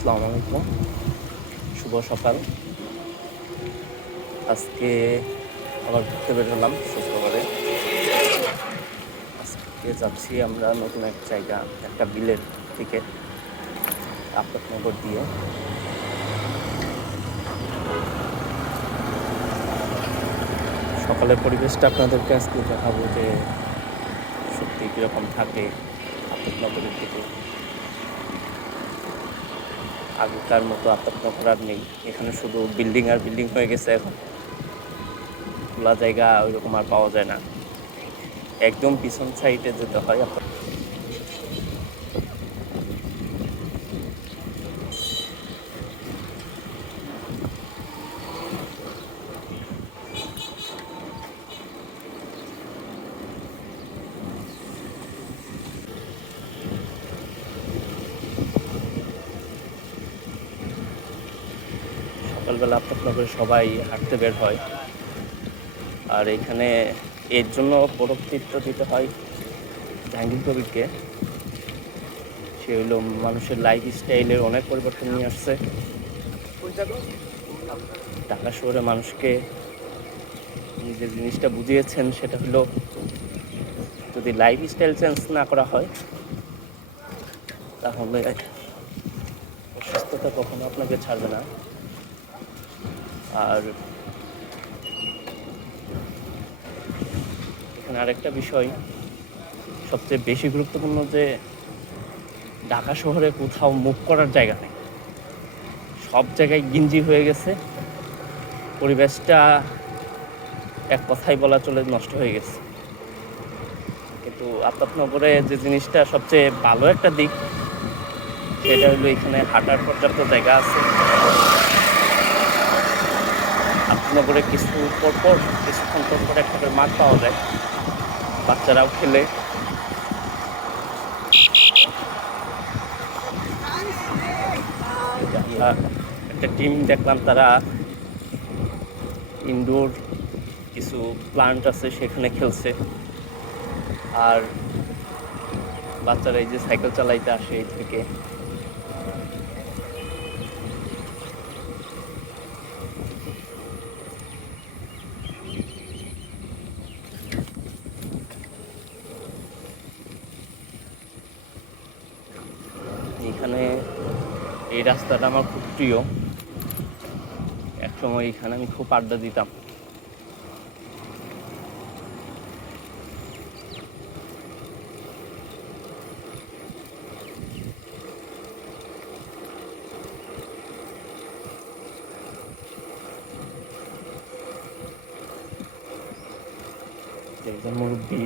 আসসালামু আলাইকুম, শুভ সকাল। আজকে আবার ঘুরতে বেরোলাম শুক্রবারে। আজকে যাচ্ছি আমরা নতুন এক জায়গা, একটা বিলের থেকে আফতাবনগর দিয়ে। সকালের পরিবেশটা আপনাদেরকে আজকে দেখাবো যে সত্যি কীরকম থাকে আফতাবনগরের দিকে। আগেকার মতো আফতাবনগর আর নেই, এখানে শুধু বিল্ডিং আর বিল্ডিং হয়ে গেছে। এখন খোলা জায়গা ওইরকম আর পাওয়া যায় না, একদম পিছন সাইডে যেতে হয়। সকালবেলা আফতাবনগরে সবাই হাঁটতে বের হয়, আর এখানে এর জন্য কৃতিত্ব দিতে হয় জাহাঙ্গীর কবিরকে। সে হলো মানুষের লাইফ স্টাইলের অনেক পরিবর্তন নিয়ে আসছে। ঢাকা শহরে মানুষকে যে জিনিসটা বুঝিয়েছেন সেটা হলো, যদি লাইফ স্টাইল চেঞ্জ না করা হয় তাহলে অসুস্থতা কখনো আপনাকে ছাড়বে না। আর এখানে আরেকটা বিষয় সবচেয়ে বেশি গুরুত্বপূর্ণ, যে ঢাকা শহরে কোথাও মুভ করার জায়গা নেই, সব জায়গায় গিঞ্জি হয়ে গেছে। পরিবেশটা এক কথাই বলা চলে নষ্ট হয়ে গেছে। কিন্তু আফতাবনগরে যে জিনিসটা সবচেয়ে ভালো একটা দিক, সেটা হলো এখানে হাঁটার পর্যাপ্ত জায়গা আছে। আফতাবনগরে কিছুক্ষণ পর একটা করে মাঠ পাওয়া যায়, বাচ্চারাও খেলে। আমরা একটা টিম দেখলাম, তারা ইনডোর কিছু প্লান্ট আছে সেখানে খেলছে। আর বাচ্চারা এই যে সাইকেল চালাইতে আসে এই থেকে, এখানে এই রাস্তাটা আমার খুব প্রিয়। একসময় এখানে আমি খুব আড্ডা দিতাম। একজন মুরব্বী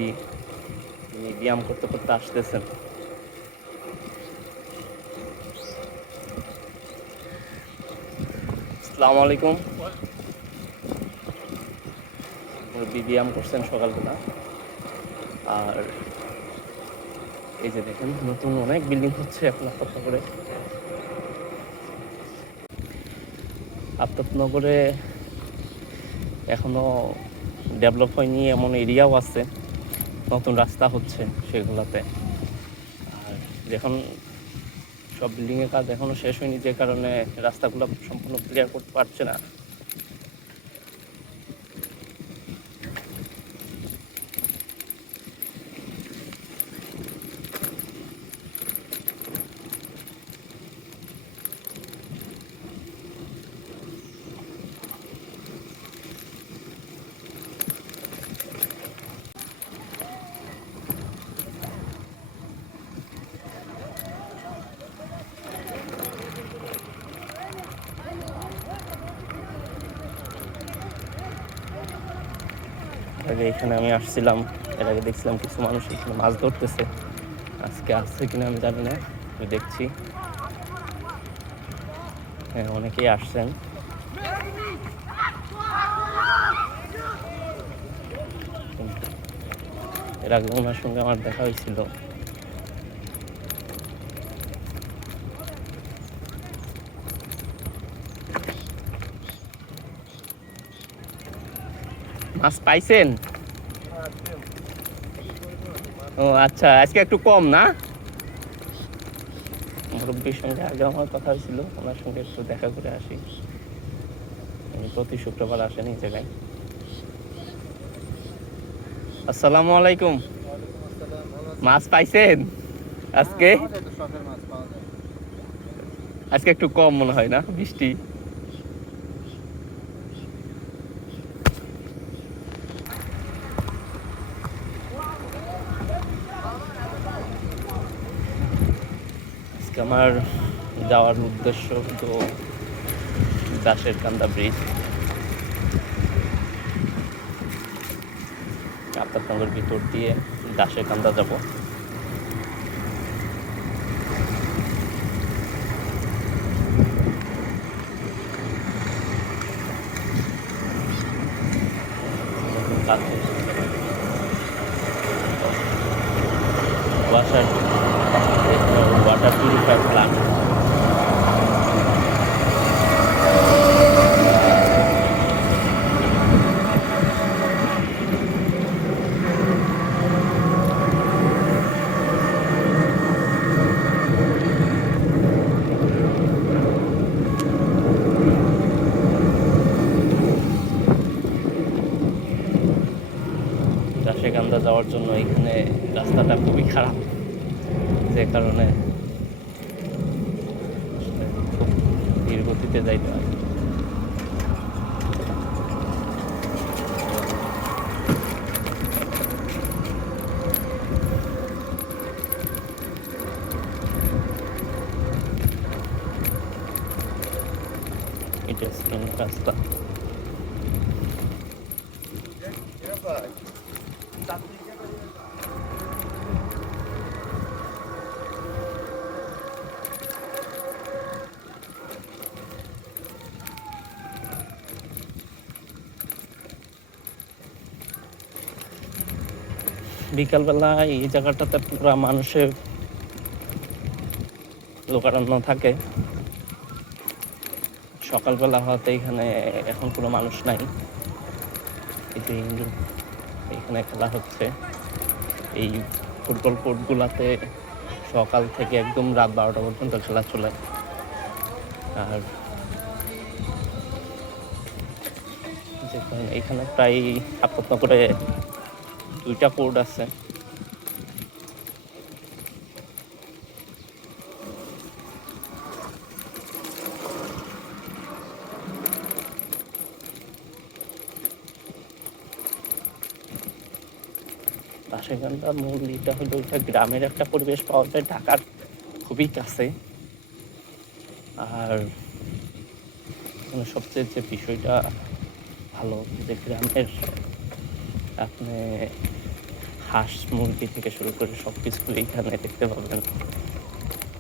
তিনি ব্যায়াম করতে করতে আসতেছেন। আসসালামু আলাইকুম। মুরব্বী ব্যায়াম করছেন সকালবেলা। আর এই যে দেখেন, নতুন অনেক বিল্ডিং হচ্ছে এখন আফতাবনগরে। আফতাবনগরে এখনো ডেভেলপ হয়নি এমন এরিয়াও আছে, নতুন রাস্তা হচ্ছে সেগুলোতে। আর যখন সব বিল্ডিংয়ের কাজ এখনও শেষ হয়নি, যে কারণে রাস্তাগুলো সম্পূর্ণ ক্লিয়ার করতে পারছে না। আগে এখানে আমি আসছিলাম, এর আগে দেখছিলাম কিছু মানুষ এখানে মাছ ধরতেছে। আজকে আসছে কিনা আমি জানি না, আমি দেখছি। হ্যাঁ, অনেকেই আসছেন। এর আগে ওনার সঙ্গে আমার দেখা হয়েছিল। মাছ পাইছেন? ও আচ্ছা, আজকে একটু কম না? মুরব্বীর সঙ্গে আগে আমার কথা হয়েছিল, ওনার সঙ্গে একটু দেখা করে আসি। উনি প্রতি শুক্রবার আসেন এই জায়গায়। আসসালামু আলাইকুম। মাছ পাইছেন আজকে? আজকে একটু কম মনে হয় না, বৃষ্টি। আজকে আমার যাওয়ার উদ্দেশ্য তো দাসের কান্দা ব্রিজ, আফতাবনগর ভিতর দিয়ে দাসের কান্দা যাব। Water purifier plant. রাশেকান্দা যাওয়ার জন্য এখানে রাস্তাটা খুবই খারাপ, যে কারণে খুব ধীর গতিতে যাইতে হয়। এটা রাস্তা। বিকালবেলা এই জায়গাটাতে পুরো মানুষের লোকারণ্য থাকে। সকালবেলা হওয়াতে এখানে এখন কোনো মানুষ নাই। এখানে খেলা হচ্ছে এই ফুটবল কোর্টগুলাতে সকাল থেকে একদম রাত 12টা পর্যন্ত খেলা চলে। আর এখানে প্রায় আপাতনগরে 2টা কোর্ট আছে। সেখানকার মূল এটা হলো, এটা গ্রামের একটা পরিবেশ পাওয়া যায়, ঢাকার খুবই কাছে। আর সবচেয়ে যে বিষয়টা ভালো, যে গ্রামের আপনি হাঁস মুরগি থেকে শুরু করে সব কিছু এইখানে দেখতে পাবেন।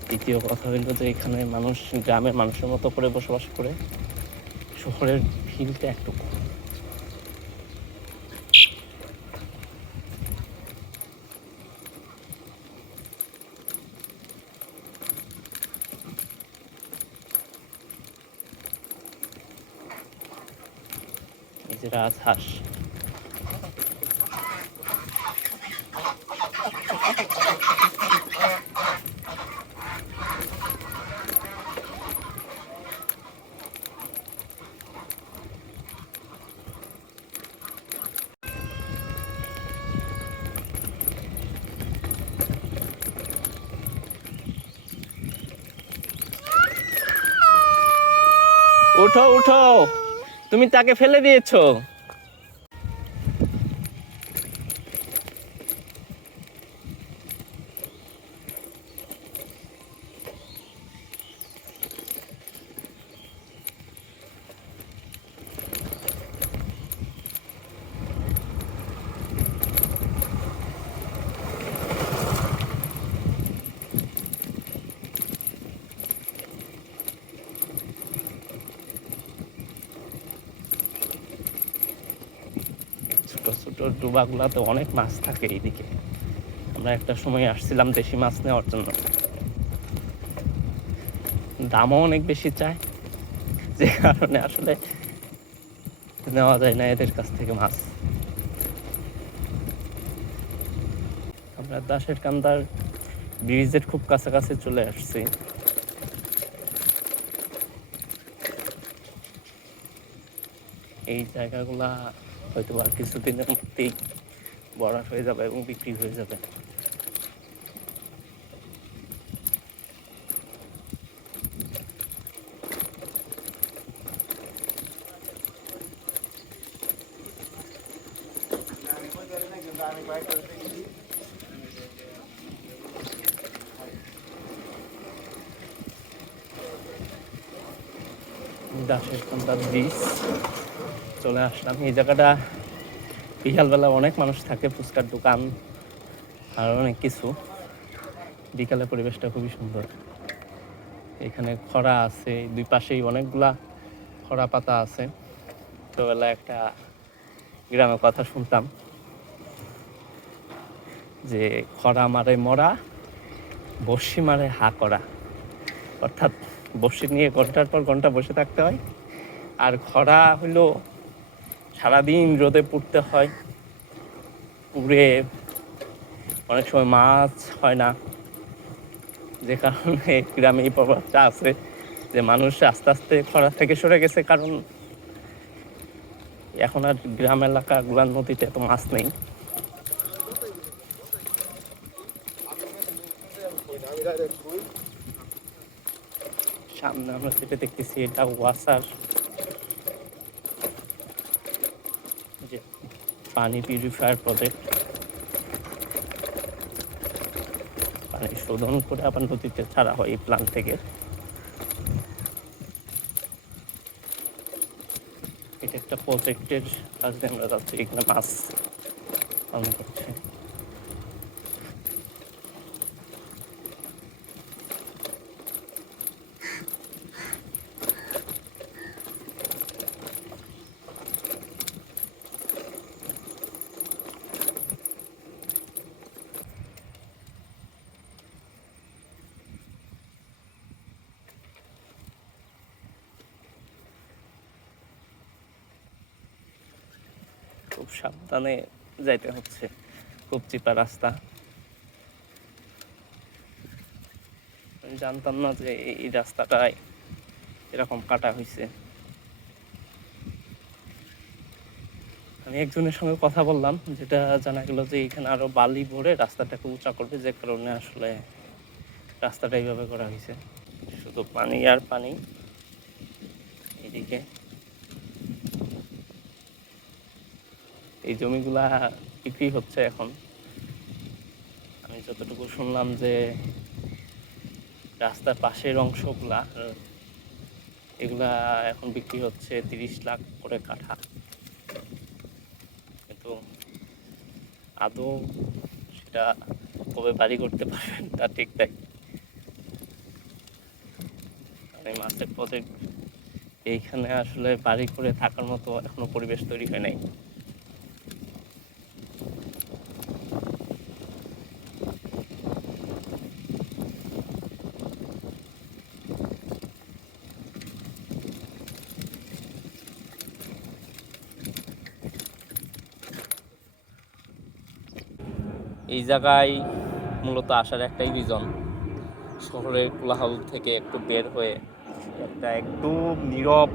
দ্বিতীয় কথা হইলো যে এখানে মানুষ গ্রামের মানুষের মতো করে বসবাস করে, শহরের ফিলটা একটু কম। এই যে রাজহাঁস, উঠো উঠো, তুমি তাকে ফেলে দিয়েছো। ছোট ছোট ডুবাগুলাতে অনেক মাছ থাকে এইদিকে। আমরা একটা সময় আসছিলাম দেশি মাছ নেওয়ার জন্য, দামও অনেক বেশি চায়, যে কারণে আসলে নেওয়া যায় না এদের কাছ থেকে মাছ। আমরা দাসের কান্দার ব্রিজের খুব কাছাকাছি চলে আসছি। এই জায়গাগুলা হয়তো আর কিছুদিনের মধ্যেই ভরাট হয়ে যাবে এবং বিক্রি হয়ে যাবে। দাসের কান্দা ব্রিজ চলে আসলাম। এই জায়গাটা বিকালবেলা অনেক মানুষ থাকে, ফুচকার দোকান আর অনেক কিছু। বিকালে পরিবেশটা খুবই সুন্দর। এখানে খরা আছে, দুই পাশেই অনেকগুলা খরা পাতা আছে। ছোটবেলায় একটা গ্রামের কথা শুনতাম যে খরা মারে মরা, বর্ষি মারে হা করা। অর্থাৎ বর্ষি নিয়ে ঘন্টার পর ঘন্টা বসে থাকতে হয়, আর খরা হইলো সারাদিন রোদে পুড়তে হয়, পুড়ে অনেক সময় মাছ হয় না, যে কারণে গ্রামে এই প্রভাবটা আছে যে মানুষ আস্তে আস্তে খরা থেকে সরে গেছে। কারণ এখন আর গ্রাম এলাকাগুলার নদীতে এত মাছ নেই। সামনে আমরা যেটা দেখতেছি এটা ওয়াসার যে পানি পিউরিফায়ার প্রজেক্ট, পানি শোধন করে আবার নদীতে ছাড়া হয় এই প্ল্যান্ট থেকে। এটা একটা প্রজেক্টের কাজ আমরা যাচ্ছি, এখানে মাছ পালন করছে। খুব সাবধানে যাইতে হচ্ছে, খুব চিপা রাস্তা। আমি জানতাম না যে এই রাস্তাটায় এরকম কাটা হয়েছে। আমি একজনের সঙ্গে কথা বললাম, যেটা জানা গেল যে এখানে আরো বালি ভরে রাস্তাটাকে উঁচা করবে, যে কারণে আসলে রাস্তাটা এইভাবে করা হয়েছে। শুধু পানি আর পানি। এদিকে এই জমিগুলা বিক্রি হচ্ছে এখন। আমি যতটুকু শুনলাম যে রাস্তার পাশের অংশগুলা, এগুলা এখন বিক্রি হচ্ছে 30 লাখ করে কাঠা। কিন্তু আদৌ সেটা কবে বাড়ি করতে পারবেন তা ঠিক নাই। মানে মাছের প্রজেক্ট এইখানে আসলে বাড়ি করে থাকার মতো এখনো পরিবেশ তৈরি হয় নাই। এই জায়গায় মূলত আসার একটাই রিজন, শহরের কোলাহল থেকে একটু বের হয়ে একটা একদম নীরব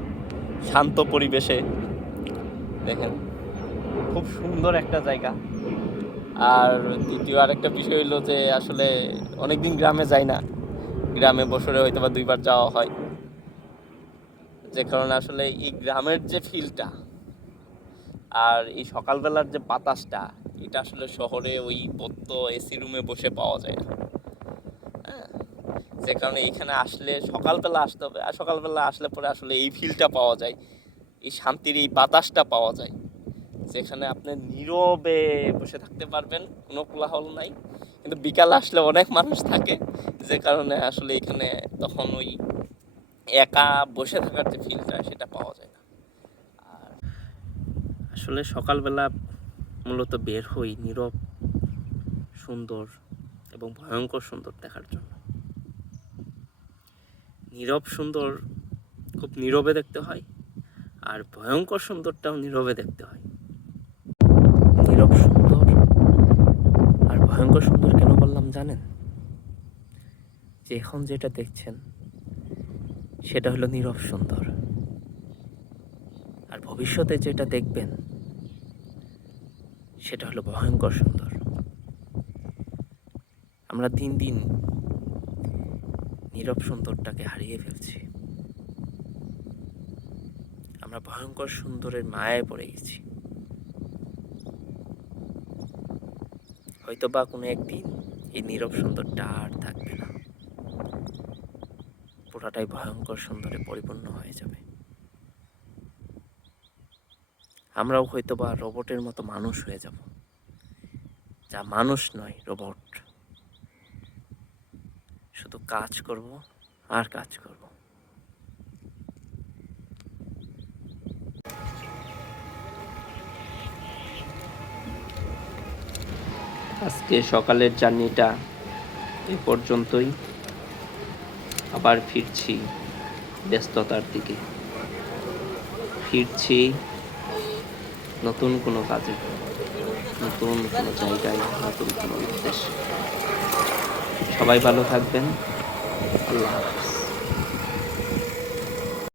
শান্ত পরিবেশে, দেখেন খুব সুন্দর একটা জায়গা। আর দ্বিতীয় আরেকটা বিষয় হলো যে আসলে অনেকদিন গ্রামে যাই না, গ্রামে বছরে হয়তো বা 2বার যাওয়া হয়, যে কারণে আসলে এই গ্রামের যে ফিলটা আর এই সকালবেলার যে বাতাসটা, এটা আসলে শহরে ওই বদ্ধ এসি রুমে বসে পাওয়া যায় না। হ্যাঁ, যে কারণে এখানে আসলে সকালবেলা আসতে হবে, আর সকালবেলা আসলে পরে আসলে এই ফিলটা পাওয়া যায়, এই শান্তির এই বাতাসটা পাওয়া যায়, যেখানে আপনি নীরবে বসে থাকতে পারবেন, কোনো কোলাহল নাই। কিন্তু বিকাল আসলে অনেক মানুষ থাকে, যে কারণে আসলে এখানে তখন ওই একা বসে থাকার যে ফিলটা সেটা পাওয়া যায় না। আর আসলে সকালবেলা মূলত বের হই নীরব সুন্দর এবং ভয়ঙ্কর সুন্দর দেখার জন্য। নীরব সুন্দর খুব নীরবে দেখতে হয়, আর ভয়ঙ্কর সুন্দরটাও নীরবে দেখতে হয়। নীরব সুন্দর আর ভয়ঙ্কর সুন্দর কেন বললাম জানেন? যে এখন যেটা দেখছেন সেটা হলো নীরব সুন্দর, আর ভবিষ্যতে যেটা দেখবেন সেটা হলো ভয়ঙ্কর সুন্দর। আমরা দিন দিন নীরব সুন্দরটাকে হারিয়ে ফেলছি। আমরা ভয়ঙ্কর সুন্দরের মায়ায় পড়ে গেছি। হয়তো বা কোনো একদিন এই নীরব সুন্দরটা আর থাকবে না, পুরাটাই ভয়ঙ্কর সুন্দরে পরিপূর্ণ হয়ে যাবে। আমরাও হয়তো বা রোবটের মতো মানুষ হয়ে যাব, যা মানুষ নয়, রোবট। শুধু কাজ করব আর কাজ করব। আজকে সকালের জার্নিটা এ পর্যন্তই। আবার ফিরছি ব্যস্ততার দিকে, ফিরছি নতুন কোনো কাজে, নতুন কোনো জায়গায়, নতুন কোনো উদ্দেশ্যে। সবাই ভালো থাকবেন। আল্লাহ হাফেজ।